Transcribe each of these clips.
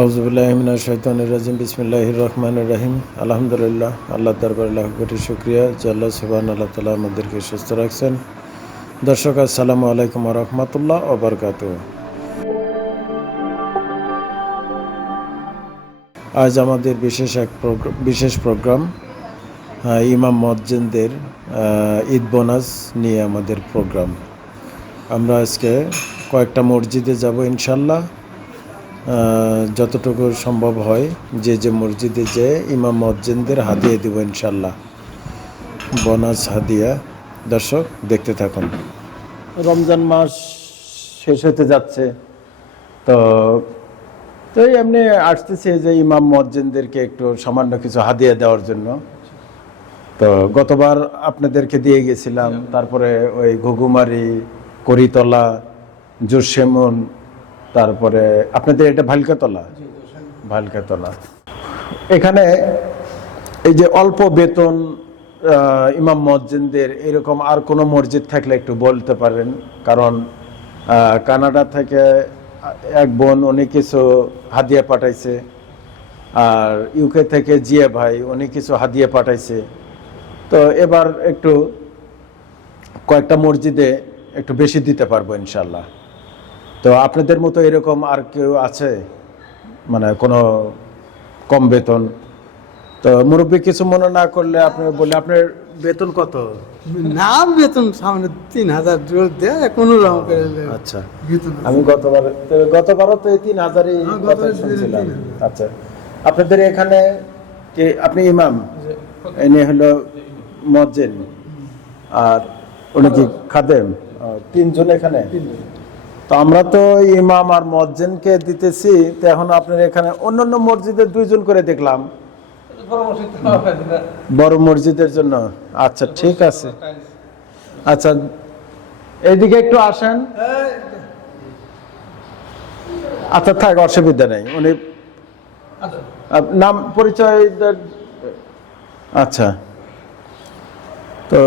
আউযুবিল্লাহি মিনাশ শাইতানির রাজিম বিসমিল্লাহির রহমানির রহিম আলহামদুলিল্লাহ আল্লাহর দরবারে লাখ কোটি শুকরিয়া যে আল্লাহ সুবহানাহু তাআলা আমাদেরকে সুস্থ রাখছেন। দর্শক আসসালামু আলাইকুম ওয়া রাহমাতুল্লাহ ওয়া বারাকাতুহু। আজ আমাদের বিশেষ প্রোগ্রাম ইমাম মুয়াজ্জিনদের ঈদ বোনাস নিয়ে আমাদের প্রোগ্রাম। আমরা আজকে কয়েকটা মসজিদে যাব ইনশাআল্লাহ। যতটুকু সম্ভব হয় যে মসজিদে যে ইমাম মুয়াজ্জিনদের হাদিয়া দেব ইনশাআল্লাহ, বোনাস হাদিয়া। দর্শক দেখতে থাকুন। রমজান মাস শেষ হতে যাচ্ছে, তো এমনি আসতেছে যে ইমাম মুয়াজ্জিনদেরকে একটু সামান্য কিছু হাদিয়া দেওয়ার জন্য। তো গতবার আপনাদেরকে দিয়ে গেছিলাম, তারপরে ওই ঘুঘুমারি, করিতলা, জোরসেমন, তারপরে আপনাদের এটা ভালকাতলা। এখানে এই যে অল্প বেতন ইমাম মুয়াজ্জিনদের, এরকম আর কোনো মসজিদ থাকলে একটু বলতে পারেন। কারণ কানাডা থেকে এক বোন উনি কিছু হাদিয়া পাঠাইছে, আর ইউকে থেকে জিয়া ভাই উনি কিছু হাদিয়া পাঠাইছে। তো এবার একটু কয়েকটা মসজিদে একটু বেশি দিতে পারবো ইনশাল্লাহ। তো আপনাদের মতো এরকম আর কেউ আছে, মানে কোনো কম বেতন? তো মুরব্বী কিছু মনে না করলে আপনি বলে, আপনার বেতন কত? নাম বেতন সামনে 3,000 দেয় কোনো রকম করে। আচ্ছা, আমি গতবারও তো এই 3,000-ই কথা শুনছিলাম। আচ্ছা, আপনাদের এখানে কি আপনি ইমাম, এনে হলো মুয়াজ্জিন, আর উনি কি খাদেম? তিনজন এখানে। তো আমরা তো ইমাম আর মুয়াজ্জিনকে দিতেছি, তো এখন আপনার এখানে অন্যান্য মসজিদে 2জন করে দেখলাম, বড় মসজিদের জন্য। আচ্ছা ঠিক আছে, আচ্ছা এইদিকে একটু আসেন। আচ্ছা থাক, অসুবিধা নেই। উনি নাম পরিচয়। আচ্ছা, তো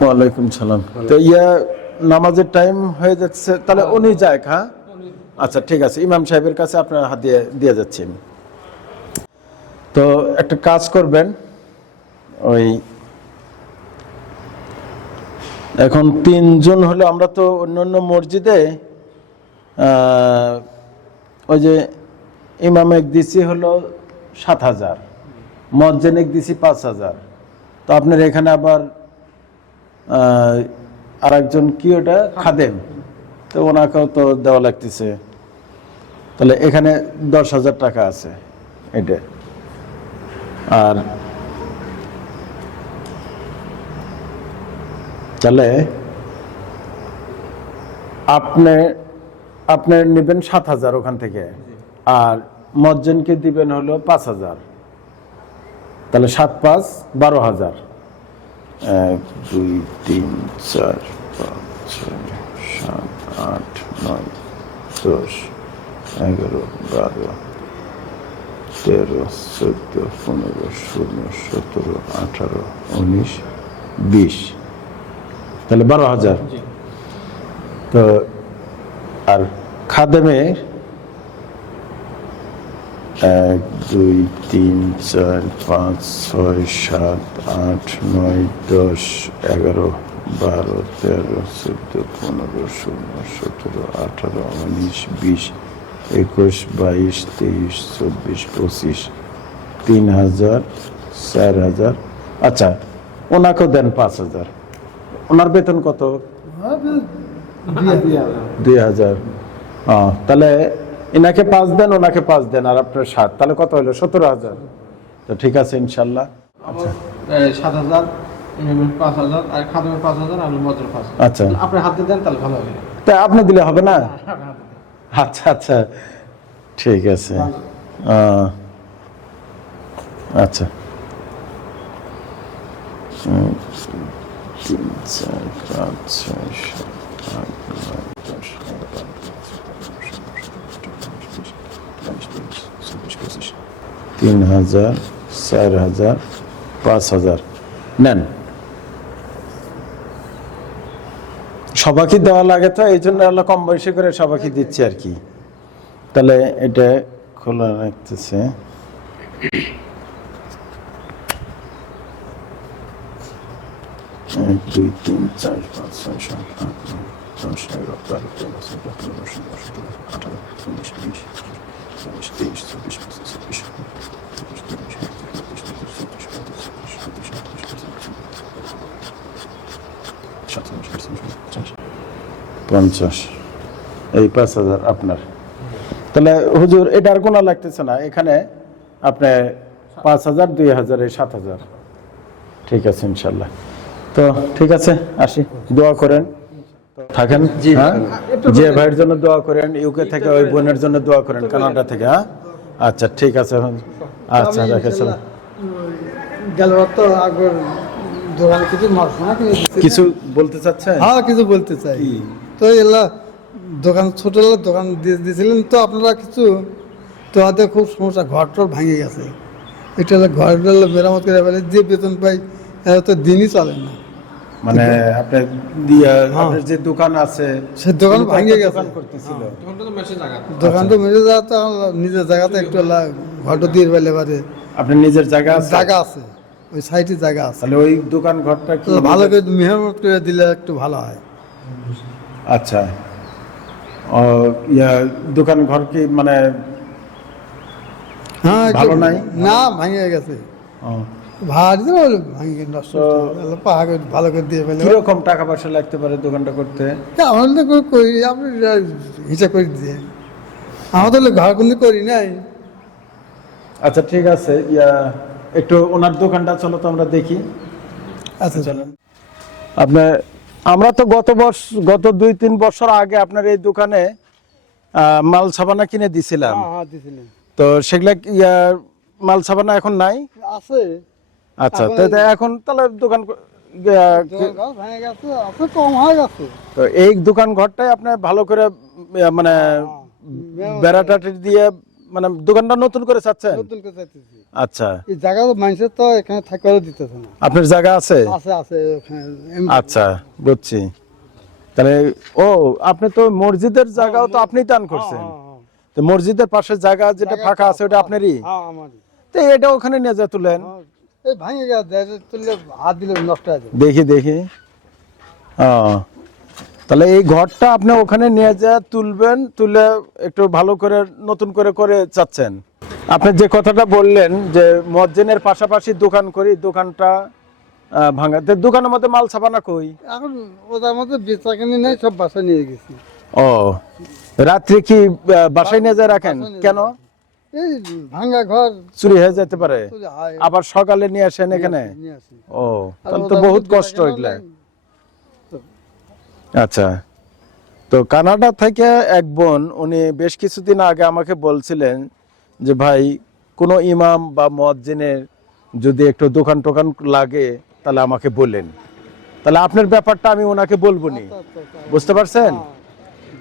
ওয়ালাইকুম সালাম। তো নামাজের টাইম হয়ে যাচ্ছে, তাহলে উনি যাক। হ্যাঁ আচ্ছা ঠিক আছে, ইমাম সাহেবের কাছে আপনার হাত দিয়ে যাচ্ছি। তো একটা কাজ করবেন, ওই এখন 3জন হলো। আমরা তো অন্যান্য মসজিদে ওই যে ইমামে দিছি হলো 7,000, মুয়াজ্জিনে দিছি 5,000। তো আপনার এখানে আবার আরেকজন কি ওটা খাদেম, তো ওনাকেও তো দেওয়া লাগতেছে। তাহলে এখানে 10,000 টাকা আছে এটা। আর তাহলে আপনি নেবেন 7,000 ওখান থেকে, আর মুয়াজ্জিনকে দিবেন হলো 5,000। তাহলে 7 5 12,000। 1 2 3 4 5 6 7 8 9 10 11 12 13 14 15 16 17 18 19 20, তাহলে 12,000। তো আর খাদেমের 1 2 3 4 5 6 7 8 9 10 11 12 13 14 15 16 17 18 19 20 21 22 23 24 25, 3,000 4,000। আচ্ছা, ওনাকেও দেন 5,000। ওনার বেতন কত? 2,000। তাহলে এনাকে 5 দেন, ওনাকে 5 দেন, আর আপনার 7, তাহলে কত হলো? 17,000। তো ঠিক আছে ইনশাল্লাহ। আচ্ছা 7,000, 5,000, আর খাদেমের 5,000, আর মুয়াজ্জিনের 5,000। আচ্ছা, আপনি হাতে দেন তাহলে ভালো হবে। তা আপনি দিলে হবে না? আচ্ছা আচ্ছা ঠিক আছে। আচ্ছা 3 4 5 6 7 8 9 10 3,000 4,000 5,000 নেন। সবাইকে দেওয়া লাগে, তো এই জন্য কম বেশি করে সবাইকে দিচ্ছি আর কি। তাহলে এটা খোলা রাখতেছে। এক, দুই, তিন, চার, পাঁচ, ছয়, সাত, আট, নয়, 10, 11, 12, 13, 14, 15, 16, 17, 18, 19, 20, 22, 23, 24, 25, 26, 50, এই 5,000 আপনার। তাহলে হুজুর এটা আর কোনো লাগতেছে না, এখানে আপনি 5,000, 2,000, 7,000। ঠিক আছে ইনশাল্লাহ। তো ঠিক আছে, আসি, দোয়া করেন, থাকেন। হ্যাঁ, যে ভাইয়ের জন্য দোয়া করেন, ইউকে থেকে ওই বোনের জন্য দোয়া করেন, কানাডা থেকে। হ্যাঁ, আচ্ছা ঠিক আছে। আচ্ছা রেখেছিলাম। গেল তো আগের দোকানে কিছু মাছ না কিছু বলতে চাচ্ছেন? হ্যাঁ, কিছু বলতে চাই। তো এলা দোকান ছোট দোকান দিয়েছিলেন তো আপনারা কিছু, তো হাতে খুব সমস্যা, ঘর টর ভেঙে গেছে। এটা হলো ঘর মেরামত করে ফেলে, যে বেতন পাই তো দিনই চলে না। মানে আপনার আপনার যে দোকান আছে সে দোকান ভেঙে গেছে। দোকান করতেছিল, দোকানটা তো মেশে জায়গা। দোকান তো মেরে যাওয়া তো নিজের জায়গাতে একটু ঘরটা দিয়ে ফেলে পারে। আপনার নিজের জায়গা আছে? জায়গা আছে, ওই সাইডে জায়গা আছে। তাহলে ওই দোকান ঘরটা কি ভালো করে মেরামত করে দিলে একটু ভালো হয়। আচ্ছা, দোকান ঘর কি মানে হ্যাঁ, ভালো নাই? না, ভেঙে গেছে। ও, ভাড়া দিতে ভাঙে নষ্ট, পাহাড় ভালো করে দিয়ে ফেলে। কিরকম টাকা পয়সা লাগতে পারে দোকানটা করতে? আমাদের তো করি, আপনি হিসাব করে দিয়ে, আমাদের ঘর কিন্তু করি নাই। আচ্ছা ঠিক আছে, একটু ওনার দোকানটা চলো তো আমরা দেখি। আচ্ছা চলেন। আপনার আমরা তো গত 2-3 বছর আগে আপনার এই দোকানে মাল সাবানা কিনে দিছিলাম। হ্যাঁ, দিছিলেন তো সেগুলা মাল সাবানা এখন নাই? আছে। আচ্ছা, তো এখন তাহলে দোকান ভেঙে গেছে, আছে, কম হয়ে গেছে। তো এই দোকান ঘরটাই আপনি ভালো করে মানে বেড়াটা দিয়ে মানে দোকানটা নতুন করে চাচ্ছেন? নতুন করে চাইতেছি। আচ্ছা, এই জায়গা তো মানুষের তো এখানে থাকতেও দিতেছে না। আপনার জায়গা আছে? আছে, আছে ওখানে। আচ্ছা, বুঝছি। তাহলে আপনি তো মসজিদের জায়গাও তো আপনি দান করছেন। তো মসজিদের পাশে জায়গা যেটা ফাঁকা আছে ওটা আপনারই? হ্যাঁ, আমারই। তো এটা ওখানে নিয়ে যা তুলেন। এই ভাঙে গেছে, তুললে হাত দিলে নষ্ট হয়ে যাবে। দেখি। তাহলে এই ঘরটা আপনি ওখানে নিয়ে যা তুলবেন, তুলে একটু ভালো করে নতুন করে চাচ্ছেন। আপনি যে কথাটা বললেন যে মসজিদের পাশাপাশি দোকান করি, দোকানটা ভাঙা, দোকানের মধ্যে মাল ছাপানা কই? এখন ওদের মধ্যে বেচাকেনি নেই, সব বাসায় নিয়ে গেছি। ও, রাত্রে কি বাসায় নিয়ে যায় রাখেন? কেন? এই ভাঙা ঘর চুরি হয়ে যেতে পারে, চলে হয়। আবার সকালে নিয়ে আসেন এখানে? নিয়ে আসি। ও, তাহলে তো বহুত কষ্ট এগুলা। আচ্ছা, তো কানাডা থেকে এক বোন, উনি বেশ কিছুদিন আগে আমাকে বলছিলেন যে ভাই, কোনো ইমাম বা মুয়াজ্জিনের যদি একটু দোকান টোকান লাগে তাহলে আমাকে বলেন। তাহলে আপনার ব্যাপারটা আমি ওনাকে বলবো নি, বুঝতে পারছেন?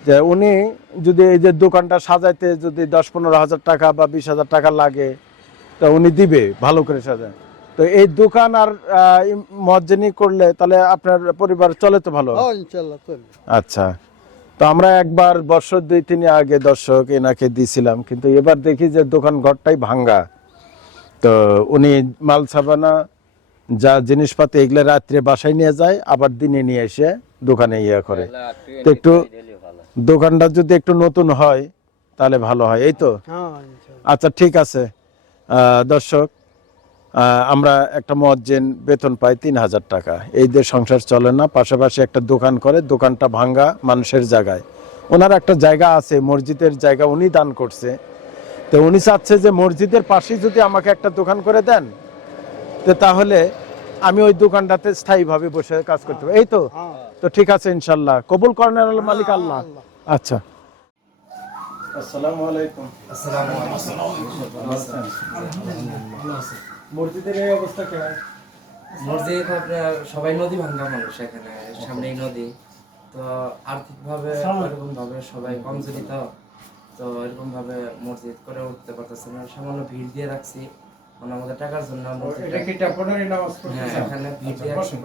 যে উনি যদি এই যে দোকানটা সাজাইতে যদি 10-15 হাজার টাকা বা 20,000 টাকা লাগে, তা উনি দিবে ভালো করে সাজায়। তো এই দোকান আর মুয়াজ্জিনি করলে তাহলে আপনার পরিবার চলে তো ভালো? ইনশাআল্লাহ চলবে। আচ্ছা, তো আমরা একবার বছর 2-3 আগে দর্শক এনাকে দিছিলাম, কিন্তু এবার দেখি যে দোকান ঘরটাই ভাঙ্গা। তো উনি মাল সাবানা যা জিনিসপাতি এগুলো রাত্রে বাসায় নিয়ে যায়, আবার দিনে নিয়ে এসে দোকানে করে। তো একটু দোকানটা যদি একটু নতুন হয় তাহলে ভালো হয়, এই তো? আচ্ছা ঠিক আছে। দর্শক, আমরা একটা মুয়াজ্জিন বেতন পাই 3,000 টাকা, এই দিয়ে সংসার চলে না। পাশাপাশি একটা দোকান করে, দোকানটা ভাঙ্গা মানুষের জায়গায়। ওনার একটা জায়গা আছে, মসজিদের জায়গা উনি দান করছে। তো উনি চাচ্ছে যে মসজিদের পাশেই যদি আমাকে একটা দোকান করে দেন, তো তাহলে আমি ওই দোকানটাতে স্থায়ীভাবে বসে কাজ করতে পারি, এই তো? তো ঠিক আছে, ইনশাল্লাহ কবুল করেন মালিক আল্লাহ। আচ্ছা, আসসালামু আলাইকুম। মসজিদের এই অবস্থা কেমন? মসজিদ আপনার সবাই নদী ভাঙ্গা মানুষ, এখানে সামনেই নদী, তো আর্থিক ভাবে এরকম ভাবে সবাই কমজোরি, তো এরকম ভাবে মসজিদ করে উঠতে পারতেছে না। সামান্য ভিড় দিয়ে রাখছি, মানে আমাদের টাকার জন্য হ্যাঁ, এখানে ভিড় দিয়ে রাখছি।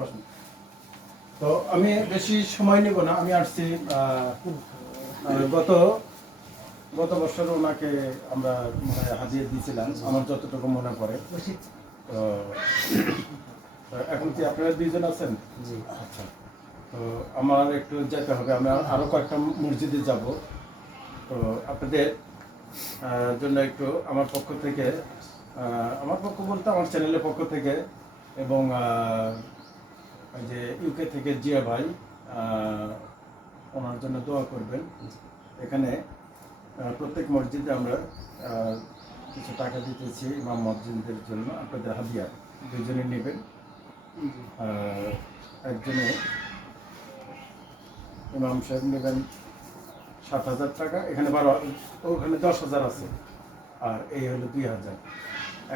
তো আমি বেশি সময় নিব না, আমি আসছি গত বছর ওনাকে আমরা হাজিয়ে দিয়েছিলাম আমার যতটুকু মনে পড়ে। তো এখন কি আপনারা দুইজন আছেন? জি। আচ্ছা, তো আমার একটু যেতে হবে, আমি আরও কয়েকটা মসজিদে যাব। তো আপনাদের জন্য একটু আমার পক্ষ থেকে, আমার পক্ষ বলতে আমার চ্যানেলের পক্ষ থেকে, এবং ওই যে ইউকে থেকে জিয়া ভাই, ওনার জন্য দোয়া করবেন। এখানে প্রত্যেক মসজিদে আমরা কিছু টাকা দিতেছি ইমাম মসজিদদের জন্য, আপনাদের হাদিয়া দুজনে নেবেন। একজনে ইমাম সাহেব নেবেন 7,000 টাকা, এখানে 12, ওখানে 10,000 আছে, আর এই হলো 2,000।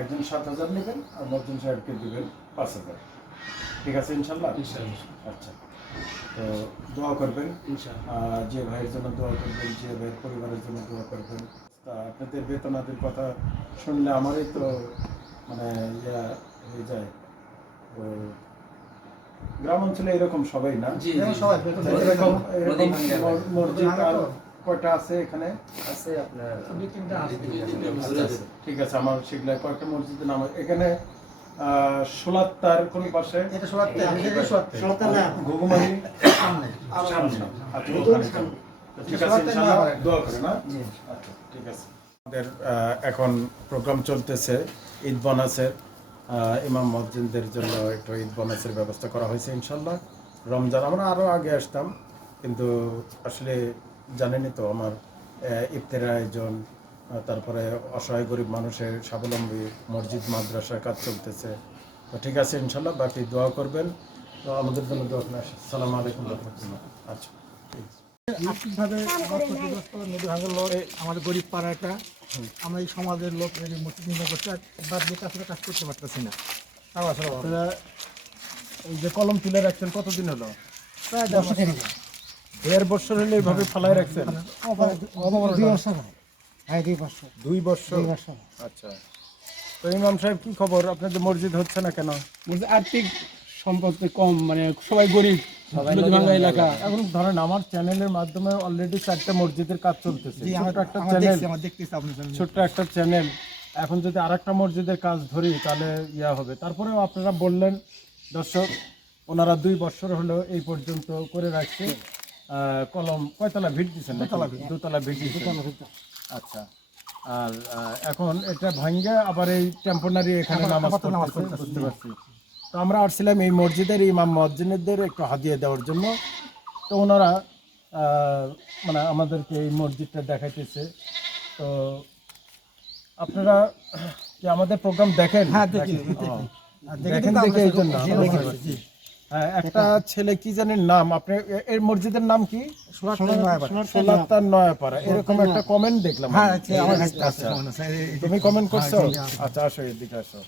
একজন 7,000 নেবেন আর মসজিদ সাহেবকে দেবেন 5,000। ঠিক আছে ইনশাল্লাহ? আচ্ছা, তো দোয়া করবেন, যে ভাইয়ের জন্য দোয়া করবেন, যে ভাইয়ের পরিবারের জন্য দোয়া করবেন। তা আপনাদের বেতনাদের কথা শুনলে আমারই তো মানে ইয়া হয়ে যায়। তো গ্রাম অঞ্চলে এরকম সবাই না, এরকম মসজিদ আর কয়টা আছে এখানে? আছে আপনার ঠিক আছে, আমার সেগুলা কয়েকটা মসজিদের নাম এখানে। সোলাত্তার কোন পাশে? ঘুঘুমারি সামনে। আচ্ছা, ওখানে যাবো। তো ঠিক আছে ইনশাআল্লাহ দোয়া করে না? আচ্ছা ঠিক আছে। আমাদের এখন প্রোগ্রাম চলতেছে ঈদ বোনাসের, ইমাম মসজিদদের জন্য একটু ঈদ বোনাসের ব্যবস্থা করা হয়েছে ইনশাল্লাহ। রমজান আমরা আরও আগে আসতাম, কিন্তু আসলে জানেনই তো আমার ইফতারের আয়োজন, তারপরে অসহায় গরিব মানুষের স্বাবলম্বী মসজিদ মাদ্রাসার কাজ চলতেছে। তো ঠিক আছে ইনশাল্লাহ, বাকি দোয়া করবেন। তো আমাদের জন্য দোয়া করবেন। আসসালামু আলাইকুম রহমতুল্লাহ। আচ্ছা ঠিক আছে। আর্থিকভাবে আমরা ক্ষতিগ্রস্ত নদী ভাঙের লোক, আমাদের গরিব পাড়াটা, আমরা এই সমাজের লোক এই মসজিদ নির্মাণ করতে একবার যে কাজটা কাজ করতে পারতেছি না। আপনারা এই যে কলম তুলে রাখছেন কতদিন হলো? প্রায় 10 বছর থেকে। 1.5 বছর হলে এইভাবে ফালাই রাখছেন? 2 বছর। হ্যাঁ 2 বছর। 2 বছর। আচ্ছা, তো ইমাম সাহেব কি খবর, আপনাদের মসজিদ হচ্ছে না কেন? আর্থিক সম্পদ কম, মানে সবাই গরিব, নদীভাঙ্গা এলাকা। এখন ধরেন আমার চ্যানেলের মাধ্যমে অলরেডি 4টা মসজিদের কাজ চলতেছে, ছোট্ট একটা আমরা চ্যানেল, দেখছি, আমরা দেখতেছি আপনার জন্য। ছোট্ট একটা চ্যানেল। এখন যদি আরেকটা মসজিদের কাজ ধরি তাহলে ইয়া হবে। তারপরেও আপনারা বললেন দর্শক, ওনারা 2 বছর হলো এই পর্যন্ত করে রাখছে। কলম কয়তলা ভিট দিচ্ছেন? দোতলা ভিট দিচ্ছেন। আচ্ছা, আর এখন এটা ভাঙ্গে আবার এই টেম্পোরারি এখানে নামাজ পড়তেছে, বুঝতে পারছি। তো আমরা আসছিলাম এই মসজিদের ইমাম মুয়াজ্জিনদের একটু হাদিয়া দেওয়ার জন্য। তো ওনারা মানে আমাদেরকে এই মসজিদটা দেখাইতেছে। তো আপনারা কি আমাদের প্রোগ্রাম দেখেন? হ্যাঁ দেখি। দেখেন দেখে এই জন্য হ্যাঁ, একটা ছেলে কি জানেন নাম, আপনি এর মসজিদের নাম কি? সোলাত্তার নয়াপাড়া, এরকম একটা কমেন্ট দেখলাম। হ্যাঁ আমার কাছে আছে। তুমি কমেন্ট করছো? আচ্ছা আসো এদিকে আসো।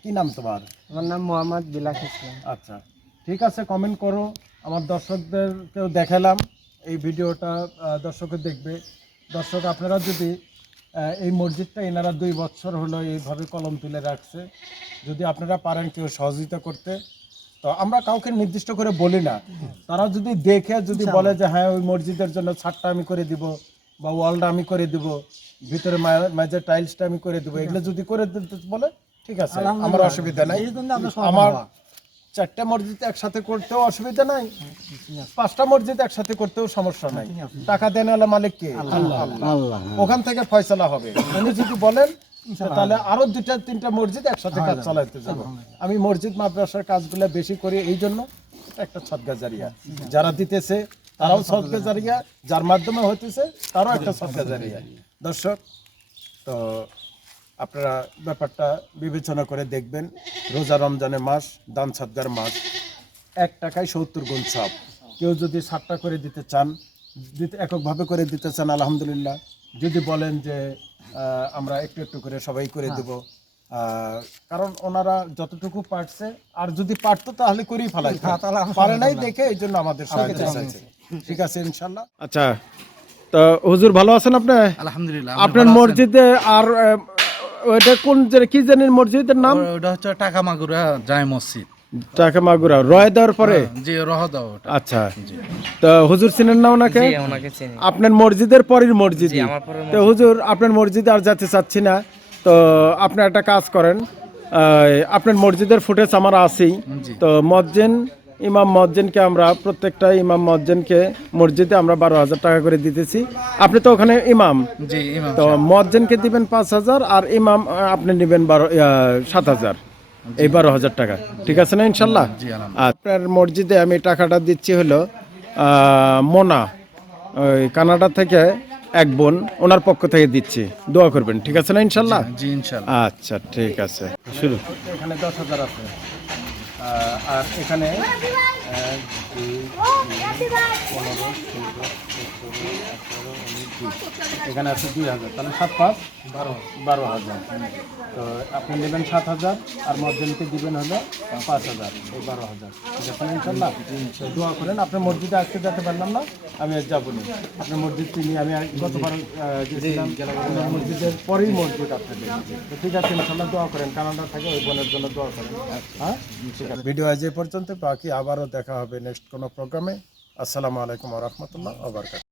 কি নাম তোমার? আমার নাম মোহাম্মদ বিলাস ইসলাম। আচ্ছা ঠিক আছে, কমেন্ট করো। আমার দর্শকদেরকেও দেখালাম এই ভিডিওটা, দর্শকে দেখবে। দর্শক আপনারা যদি এই মসজিদটা এনারা 2 বছর হলো এইভাবে কলম তুলে রাখছে, যদি আপনারা পারেন কেউ সহযোগিতা করতে, তো আমরা কাউকে নির্দিষ্ট করে বলি না। তারা যদি দেখে যদি বলে যে হ্যাঁ ওই মসজিদের জন্য ছাদটা আমি করে দিব, বা ওয়ালটা আমি করে দিব, ভিতরে মেজের টাইলসটা আমি করে দিব, এগুলো যদি করে দিতে বলে ঠিক আছে, আমার অসুবিধা নাই। আমার 4টা মসজিদ একসাথে করতেও অসুবিধা নাই, 5টা মসজিদ একসাথে করতেও সমস্যা নাই। টাকা দেন আলা মালিক কে? আল্লাহ। ওখান থেকে ফয়সালা হবে। উনি যদি বলেন তাহলে আরো 2-3টা মসজিদ একসাথে কাজ চালাতে যাবো। আমি মসজিদ মাদ্রাসার কাজগুলো বেশি করি এই জন্য, একটা সদকা জারিয়া। যারা দিতেছে তারাও সদকা জারিয়া, যার মাধ্যমে হইতেছে তারাও একটা সদকা জারিয়া। দর্শক, তো আপনারা ব্যাপারটা বিবেচনা করে দেখবেন। রোজা রমজানের মাস, দান সাদগার মাস, 1 টাকায় 70 গুণ সওয়াব। কেউ যদি 7টা করে দিতে চান, এককভাবে করে দিতে চান আলহামদুলিল্লাহ। যদি বলেন যে আমরা একটু একটু করে সবাই করে দেব, কারণ ওনারা যতটুকু পারছে, আর যদি পারতো তাহলে করেই ফেলাইতো, পারে নাই দেখে এই জন্য আমাদের সহায়তা চাইছে। ঠিক আছে ইনশাল্লাহ। আচ্ছা, তো হুজুর ভালো আছেন আপনি? আলহামদুলিল্লাহ। আপনার মসজিদে আর ওইটা কোন কি জানেন মসজিদের নাম? ওটা হচ্ছে টাকা মাগুরা জামে মসজিদ। টাকা মাগুরা রয় দেওয়ার পরে জি রহ দাও ওটা। আচ্ছা তো হুজুর চিনেন না ওনাকে জি, ওনাকে চিনি। আপনার মসজিদের পরের মসজিদ জি, আমার পরের তো হুজুর আপনার মসজিদে আর যেতে চাচ্ছি না তো আপনি একটা কাজ করেন আপনার মসজিদের ফুটেজ আমার আছেই তো মজ্জেন ইমাম মজ্জেনকে আমরা প্রত্যেকটা ইমাম মজ্জেনকে মসজিদে আমরা 12,000 টাকা করে দিতেছি আপনি তো ওখানে ইমাম জি ইমাম তো মজ্জেনকে দিবেন 5,000 আর ইমাম আপনি নেবেন 7,000 এই 12,000 টাকা ঠিক আছে না ইনশাল্লাহ আপনার মসজিদে আমি টাকাটা দিচ্ছি হলো মোনা ওই কানাডা থেকে এক বোন ওনার পক্ষ থেকে দিচ্ছি দোয়া করবেন ঠিক আছে না ইনশাল্লাহ জি ইনশাআল্লাহ। আচ্ছা ঠিক আছে শুরু এখানে 10,000 আছে আর এখানে 1 2 3 15 16 17 18 19 এখানে আছে 2,000 তাহলে 7 5 12,000 তো আপনি নেবেন 7,000 আর মসজিদকে দিবেন হলো 5,000 এই 12,000 ঠিক আছে না ইনশাল্লাহ তো দোয়া করেন আপনার মসজিদে আজকে যেতে পারলাম না আমি আর যাবো না আপনার মসজিদ চিনি আমি গতবার গেছিলাম আপনার মসজিদের পরেই মসজিদ আপনাদের তো ঠিক আছে ইনশাল্লাহ দোয়া করেন কানাডা থেকে ওই বোনের জন্য দোয়া করেন হ্যাঁ ঠিক আছে ভিডিও আজ এই পর্যন্ত বাকি আবারও দেখা হবে নেক্সট কোনো প্রোগ্রামে আসসালামু আলাইকুম ওয়া রাহমাতুল্লাহ ওয়া বারাকাতুহু